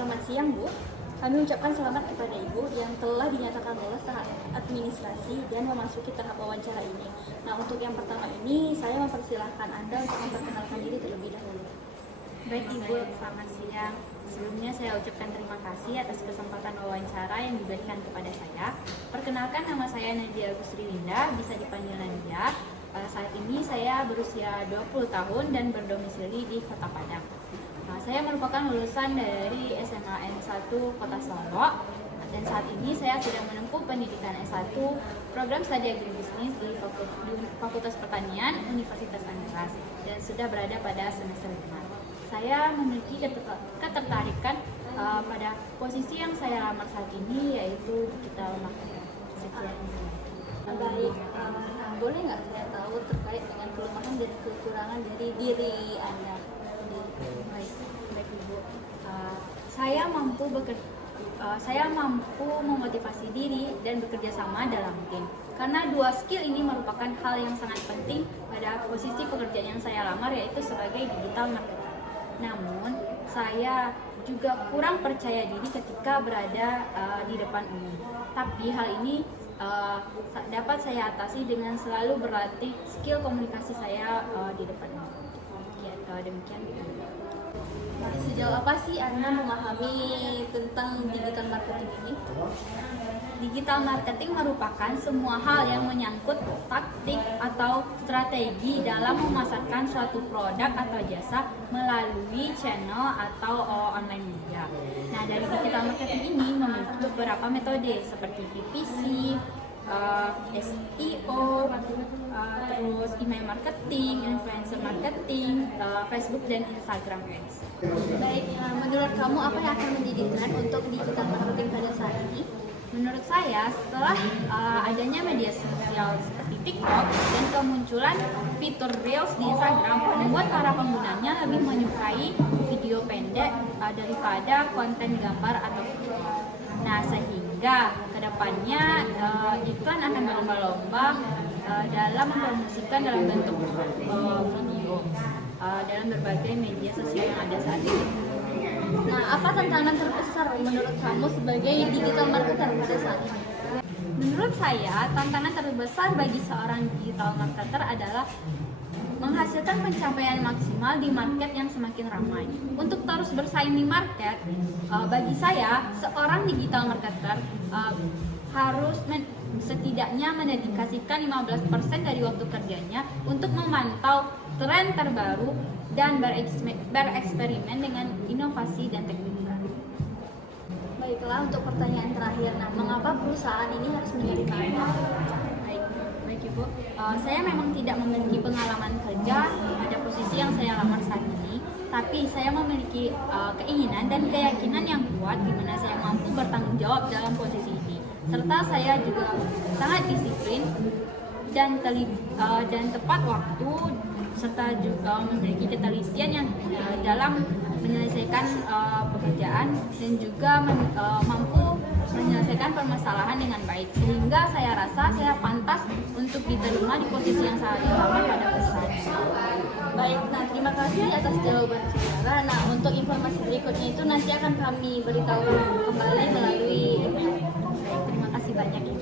Selamat siang, Bu. Kami ucapkan selamat kepada Ibu yang telah dinyatakan lolos tahap administrasi dan memasuki tahap wawancara ini. Nah, untuk yang pertama ini, saya mempersilahkan Anda untuk memperkenalkan diri terlebih dahulu. Baik Ibu, selamat siang. Sebelumnya saya ucapkan terima kasih atas kesempatan wawancara yang diberikan kepada saya. Perkenalkan, nama saya Nadia Agustri Winda, bisa dipanggil Nadia. Saat ini saya berusia 20 tahun dan berdomisili di Kota Padang. Saya merupakan lulusan dari SMA N1 Kota Solo dan saat ini saya sedang menempuh pendidikan S1 program studi agribisnis di Fakultas Pertanian Universitas Andalas dan sudah berada pada semester 5. Saya memiliki ketertarikan pada posisi yang saya lamar saat ini, yaitu digital marketing. Sekian. Baik, boleh nggak saya tahu terkait dengan kelemahan dan kekurangan dari diri Anda? Baik Ibu. Saya mampu memotivasi diri dan bekerja sama dalam tim. Karena dua skill ini merupakan hal yang sangat penting pada posisi pekerjaan yang saya lamar, yaitu sebagai digital marketer. Namun, saya juga kurang percaya diri ketika berada di depan umum. Tapi hal ini dapat saya atasi dengan selalu berlatih skill komunikasi saya di depan umum. Demikian. Nah, sejauh apa sih Anda memahami tentang digital marketing ini? Digital marketing merupakan semua hal yang menyangkut taktik atau strategi dalam memasarkan suatu produk atau jasa melalui channel atau online media. Nah, dari digital marketing ini memiliki beberapa metode seperti PPC, SEO, terus email marketing, influencer marketing, Facebook dan Instagram Ads. Baik, menurut kamu apa yang akan menjadi tren untuk digital marketing pada saat ini? Menurut saya, setelah adanya media sosial seperti TikTok dan kemunculan fitur Reels di Instagram, membuat para penggunanya lebih menyukai video pendek daripada konten gambar atau video. Nah, sehingga kedepannya iklan akan berlomba-lomba dalam mempromosikan dalam bentuk video dalam berbagai media sosial yang ada saat ini. Nah, apa tantangan terbesar menurut kamu sebagai digital marketer pada saat ini? Menurut saya, tantangan terbesar bagi seorang digital marketer adalah menghasilkan pencapaian maksimal di market yang semakin ramai. Untuk terus bersaing di market, bagi saya, seorang digital marketer harus setidaknya mendedikasikan 15% dari waktu kerjanya untuk memantau tren terbaru dan bereksperimen dengan inovasi dan teknik baru. Baiklah, untuk pertanyaan terakhir, nah, mengapa perusahaan ini harus menerima Anda? Baik Ibu, saya memang tidak memiliki pengalaman kerja pada posisi yang saya lamar saat ini, tapi saya memiliki keinginan dan keyakinan yang kuat di mana saya mampu bertanggung jawab dalam posisi ini, serta saya juga sangat disiplin dan tepat waktu, serta juga memiliki ketelitian yang dalam menyelesaikan pekerjaan dan juga mampu menyelesaikan permasalahan dengan baik, sehingga saya rasa saya pantas untuk diterima di posisi yang saya lamar pada perusahaan. Baik, nah terima kasih atas jawaban saudara. Nah, untuk informasi berikutnya itu nanti akan kami beritahu kembali melalui email. Baik, terima kasih banyak Ibu.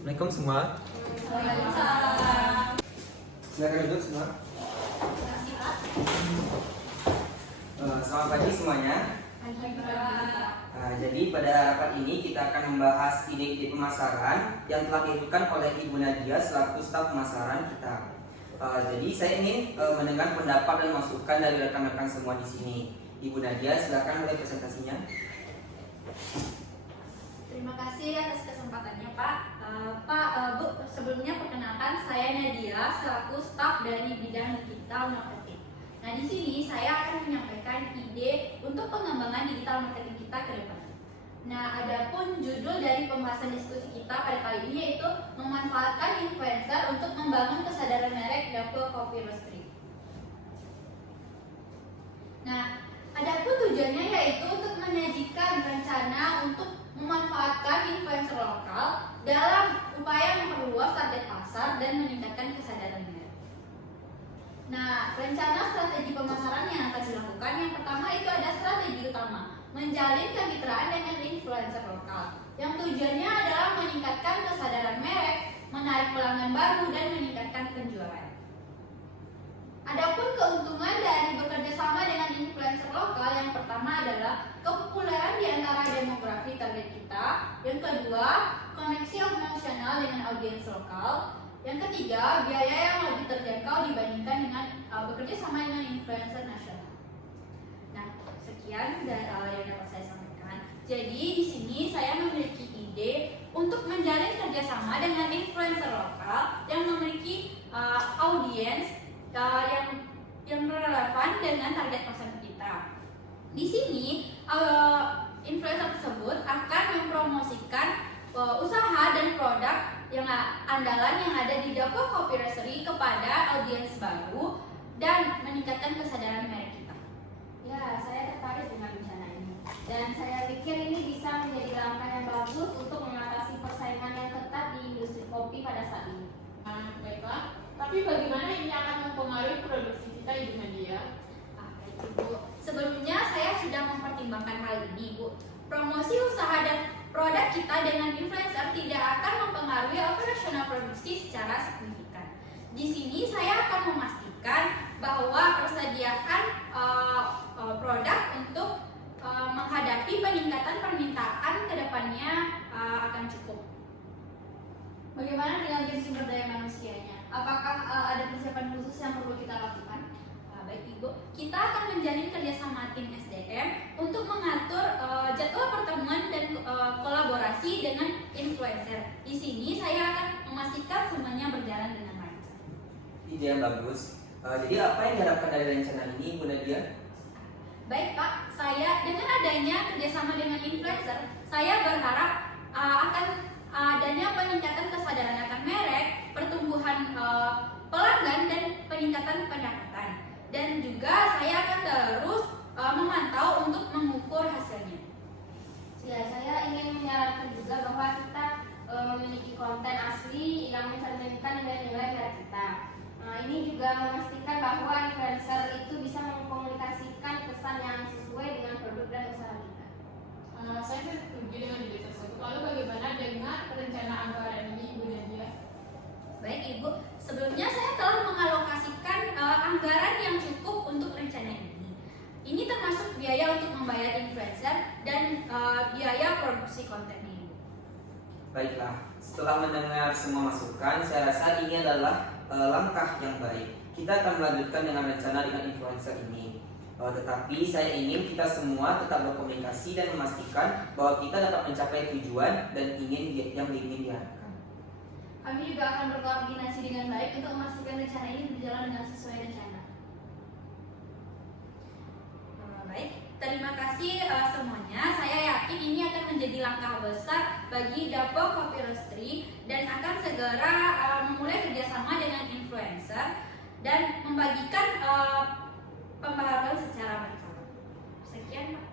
Assalamualaikum semua. Silakan duduk semua. Selamat pagi semuanya. Jadi pada rapat ini kita akan membahas ide-ide pemasaran yang telah diajukan oleh Ibu Nadia selaku staf pemasaran kita. Jadi saya ingin mendengar pendapat dan masukan dari rekan-rekan semua di sini. Ibu Nadia, silakan mulai presentasinya. Terima kasih atas kesempatannya Pak. Bu, sebelumnya perkenalkan, saya Nadia selaku staf dari bidang digital marketing. Nah, di sini saya akan menyampaikan ide untuk pengembangan digital marketing kita ke depan. Nah, adapun judul dari pembahasan diskusi kita pada kali ini yaitu memanfaatkan influencer untuk membangun kesadaran merek Double Coffee Roastery. Nah, adapun tujuannya yaitu untuk menyajikan rencana untuk memanfaatkan influencer lokal dalam upaya memperluas target pasar dan meningkatkan kesadaran merek. Nah, rencana strategi pemasaran yang akan dilakukan yang pertama itu ada strategi utama, menjalin kemitraan dengan influencer lokal. Yang tujuannya adalah meningkatkan kesadaran merek, menarik pelanggan baru dan meningkatkan penjualan. Adapun keuntungan dari bekerja sama dengan influencer lokal yang pertama adalah kepopuleran di antara demografi target kita, yang kedua koneksi emosional dengan audiens lokal, yang ketiga biaya yang lebih terjangkau dibandingkan dengan bekerja sama dengan influencer nasional. Nah, sekian dari yang dapat saya sampaikan. Jadi di sini saya memiliki ide untuk menjalin kerjasama dengan influencer lokal yang memiliki audiens yang relevan dengan target pasar kita. Di sini influencer tersebut akan mempromosikan usaha dan produk yang andalan yang ada di Dapur Kopi Roastery kepada audiens baru dan meningkatkan kesadaran merek kita. Ya, saya tertarik dengan rencana ini. Dan saya pikir ini bisa menjadi langkah yang bagus untuk mengatasi persaingan yang ketat di industri kopi pada saat ini. Baiklah, tapi bagaimana ini akan mempengaruhi produksi kita, Ibu Nadia? Baik, Ibu. Sebelumnya saya sudah mempertimbangkan hal ini, Bu. Promosi usaha dan produk kita dengan influencer tidak akan mempengaruhi operasional produksi secara signifikan. Di sini saya akan memastikan bahwa persediaan produk untuk menghadapi peningkatan permintaan ke depannya akan cukup. Bagaimana dengan jenis sumber daya manusianya? Apakah ada persiapan khusus yang perlu kita lakukan? Baik Ibu, kita akan menjalin kerjasama tim SDM untuk mengatur jadwal pertemuan dan kolaborasi dengan influencer. Di sini saya akan memastikan semuanya berjalan dengan lancar. Ide yang bagus. Jadi apa yang diharapkan dari rencana ini, Bu Nadia? Baik Pak, saya dengan adanya kerjasama dengan influencer, saya berharap akan adanya peningkatan kesadaran akan merek, pertumbuhan pelanggan dan peningkatan pendapatan. Dan juga saya akan terus memantau untuk mengukur hasilnya. Ya, saya ingin menyarankan juga bahwa kita memiliki konten asli yang mencerminkan nilai-nilai merek kita. Ini juga memastikan bahwa influencer itu bisa mengkomunikasikan pesan yang sesuai dengan produk dan usaha kita. Saya setuju dengan ide tersebut. Lalu bagaimana dengan rencana anggaran ini, Ibu Nadia? Baik Ibu, sebelumnya saya telah mengalokasikan anggaran yang cukup untuk rencana ini. Ini termasuk biaya untuk membayar influencer dan biaya produksi konten ini. Baiklah, setelah mendengar semua masukan, saya rasa ini adalah langkah yang baik. Kita akan melanjutkan dengan rencana dengan influencer ini. Tetapi saya ingin kita semua tetap berkomunikasi dan memastikan bahwa kita dapat mencapai tujuan dan yang ingin diharapkan. Kami juga akan berkoordinasi dengan baik untuk memastikan rencana ini berjalan dengan sesuai rencana. Baik, terima kasih semuanya. Saya yakin ini akan menjadi langkah besar bagi Dapur Kopi Roastery dan akan segera memulai kerjasama dengan influencer dan membagikan pembaharuan secara berkala. Sekian Pak.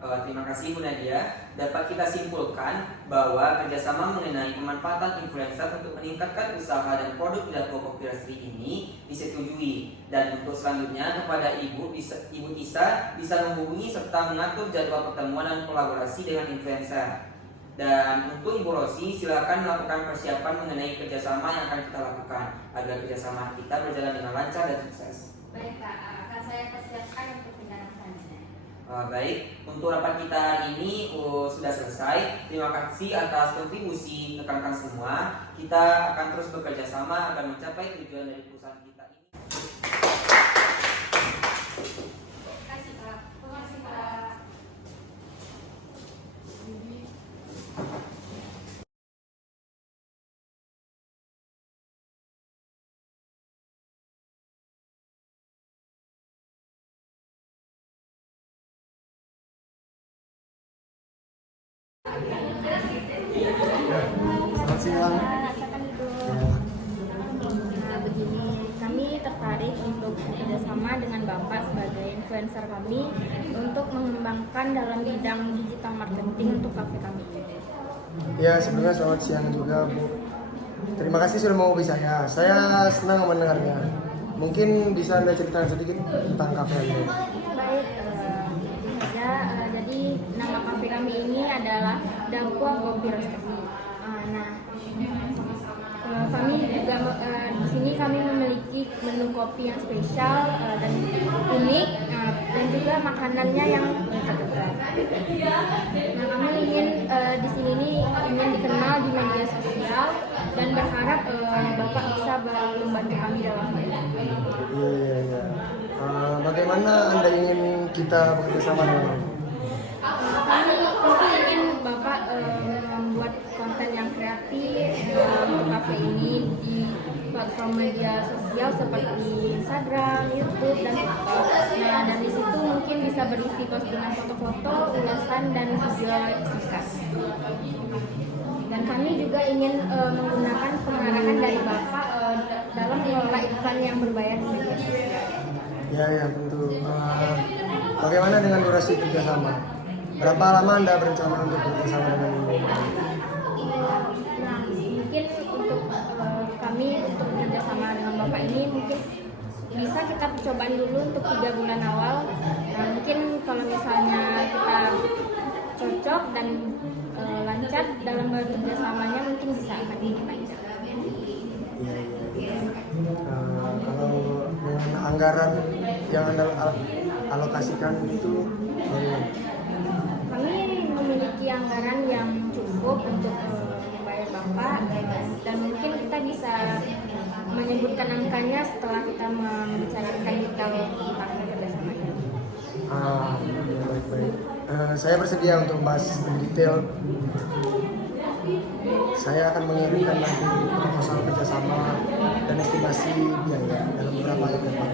Terima kasih Bu Nadia. Dapat kita simpulkan bahwa kerjasama mengenai pemanfaatan influencer untuk meningkatkan usaha dan produk di Dapur Kopi Roastery ini disetujui. Dan untuk selanjutnya kepada Ibu Tisa bisa menghubungi serta mengatur jadwal pertemuan dan kolaborasi dengan influencer. Dan untuk Ibu Rosi silakan melakukan persiapan mengenai kerjasama yang akan kita lakukan agar kerjasama kita berjalan dengan lancar dan sukses. Baik Kak, akan saya persiapkan untuk tindakan selanjutnya. Baik, untuk rapat kita hari ini sudah selesai. Terima kasih atas kontribusi rekan-rekan semua. Kita akan terus bekerja sama agar mencapai tujuan dari perusahaan kita ini. Terima kasih Pak. Terima kasih Kak. Selamat siang. Begini, kami tertarik untuk ide bekerjasama dengan Bapak sebagai influencer kami untuk mengembangkan dalam bidang digital marketing untuk kafe kami. Ya, sebelumnya selamat siang juga Bu. Terima kasih sudah mau saya. Saya senang mendengarnya. Mungkin bisa Anda ceritakan sedikit tentang kafe Anda? Baik, jadi nama kafe kami ini adalah Dampua Kopi Roastery. Kami juga di sini kami memiliki menu kopi yang spesial dan unik, dan juga makanannya yang lezat. Nah, kami ingin di sini ingin dikenal di media sosial dan berharap Bapak bisa membantu kami dalam hal ini. Iya. Bagaimana Anda ingin kita bekerja sama dengan Anda? Kami ingin Bapak membuat konten yang kreatif untuk kafe ini di platform media sosial seperti Instagram, YouTube, dan TikTok. Nah, dan di situ mungkin bisa berisi postingan foto-foto, ulasan, dan video singkat. Dan kami juga ingin menggunakan pengarahan dari Bapak dalam mengelola iklan yang berbayar di media sosial. Ya, tentu. Bagaimana dengan durasi kerjasama? Berapa lama Anda berencana untuk bekerjasama dengan Nah, mungkin untuk kami untuk bekerjasama dengan Bapak ini mungkin bisa kita percobaan dulu untuk 3 bulan awal. Nah, mungkin kalau misalnya kita cocok dan lancar dalam bekerjasamanya mungkin bisa akan dilanjut. Kalau dengan anggaran yang Anda alokasikan itu bagaimana? Kami memiliki anggaran yang cukup untuk membayar Bapak, dan mungkin kita bisa menyebutkan angkanya setelah kita membicarakan detail tentang kerjasamanya. Baik. Saya bersedia untuk membahas detail. Saya akan mengirimkan nanti proposal kerjasama dan estimasi biaya dalam beberapa hari ke depan.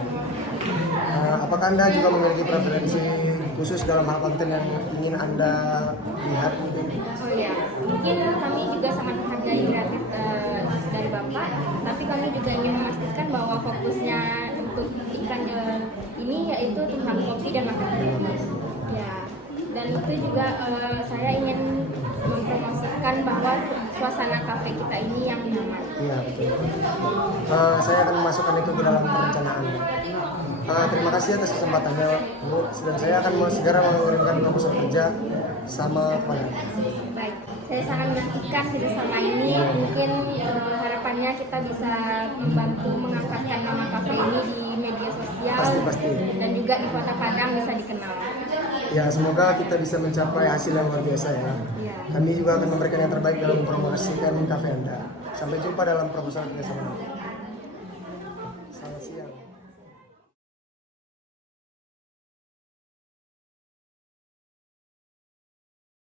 Apakah Anda juga memiliki preferensi khusus dalam hal konten yang ingin Anda lihat? Oh ya, mungkin kami juga sangat menghargai kreatif dari Bapak, tapi kami juga ingin memastikan bahwa fokusnya untuk iklan ini yaitu tentang kopi dan makanan. Ya, dan itu juga saya ingin mempromosikan bahwa suasana kafe kita ini yang nyaman. Iya, betul. Saya akan memasukkan itu ke dalam perencanaan. Terima kasih atas kesempatannya, Bu. Dan saya akan segera mengirimkan proposal kerja sama kepada Anda. Baik, saya sangat menantikan kerjasama ini. Mungkin harapannya kita bisa membantu mengangkatkan nama kafe ini di media sosial. Pasti. Dan juga di Kota Padang bisa dikenal. Ya, semoga kita bisa mencapai hasil yang luar biasa ya. Ya. Kami juga akan memberikan yang terbaik dalam mempromosikan kafe Anda. Sampai jumpa dalam proposal kerjasama nanti. Selamat siang.